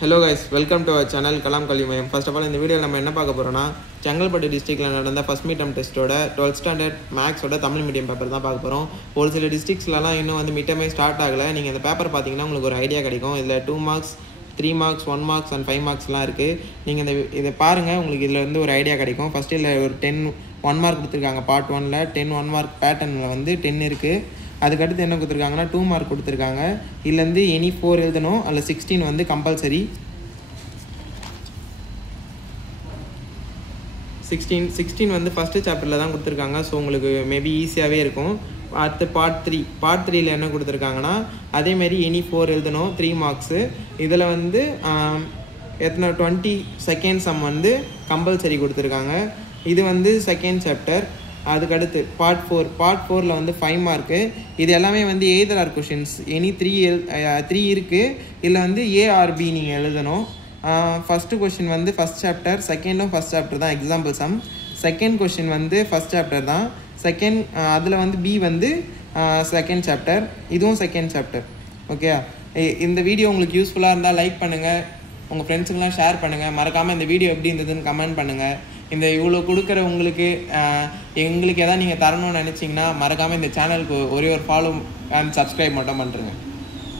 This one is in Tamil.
Hello guys, welcome to our channel Kalam Kalli Mayam. First of all, இந்த வீடியோவில் நம்ம என்ன பார்க்க போகிறோம்னா செங்கல்பட்டு டிஸ்ட்ரிக்டில் நடந்த ஃபஸ்ட் மீட் டேர்ம் டெஸ்ட்டோட 12th ஸ்டாண்டர்ட் மேக்ஸோட தமிழ் மீடியம் பேப்பர் தான் பார்க்க போகிறோம். ஒரு சில டிஸ்ட்ரிக்ஸ்லலாம் இன்னும் வந்து மீட் டேர்மே ஸ்டார்ட் ஆகலை. நீங்கள் இந்த பேப்பர் பார்த்தீங்கன்னா உங்களுக்கு ஒரு ஐடியா கிடைக்கும். இதில் 2 marks 3 marks 1 marks and 5 marksலாம் இருக்குது. நீங்கள் இதை பாருங்கள், உங்களுக்கு இதில் வந்து ஒரு ஐடியா கிடைக்கும். ஃபஸ்ட்டு இதில் ஒரு 1 mark கொடுத்துருக்காங்க. பார்ட் 1ல் 1 mark பேட்டர்னில் வந்து 10 இருக்குது. அதுக்கடுத்து என்ன கொடுத்துருக்காங்கன்னா 2 mark கொடுத்துருக்காங்க. இதுலேருந்து எனி 4 எழுதணும். அதில் 16 வந்து கம்பல்சரி. 16 வந்து ஃபஸ்ட்டு சாப்டரில் தான் கொடுத்துருக்காங்க. ஸோ உங்களுக்கு மேபி ஈஸியாகவே இருக்கும். அடுத்து பார்ட் 3ல என்ன கொடுத்துருக்காங்கன்னா அதேமாரி எனி 4 எழுதணும், 3 marks. இதில் வந்து எத்தனை 20 செகண்ட் சம் வந்து கம்பல்சரி கொடுத்துருக்காங்க. இது வந்து செகண்ட் சாப்டர். அதுக்கடுத்து பார்ட் 4ல் வந்து 5 mark. இது எல்லாமே வந்து எய்தர் ஆர் கொஷின்ஸ். எனி 3 இருக்குது. இதில் வந்து ஏஆர்பி நீங்கள் எழுதணும். ஃபஸ்ட்டு கொஷின் வந்து ஃபஸ்ட் சாப்டர், செகண்டும் ஃபஸ்ட் சாப்டர் தான் எக்ஸாம்பிள் சம். செகண்ட் கொஷின் வந்து ஃபஸ்ட் சாப்டர் தான். அதில் வந்து பி வந்து செகண்ட் சாப்டர், இதுவும் செகண்ட் சாப்டர். ஓகே, இந்த வீடியோ உங்களுக்கு யூஸ்ஃபுல்லாக இருந்தால் லைக் பண்ணுங்கள், உங்கள் ஃப்ரெண்ட்ஸுக்கெலாம் ஷேர் பண்ணுங்கள். மறக்காமல் இந்த வீடியோ எப்படி இருந்ததுன்னு கமெண்ட் பண்ணுங்கள். இந்த இவ்வளோ கொடுக்குற எங்களுக்கு எதாவது நீங்கள் தரணும்னு நினச்சிங்கன்னா மறக்காமல் இந்த சேனலுக்கு ஒரே ஒரு ஃபாலோ அண்ட் சப்ஸ்கிரைப் மட்டும் பண்ணுறேங்க.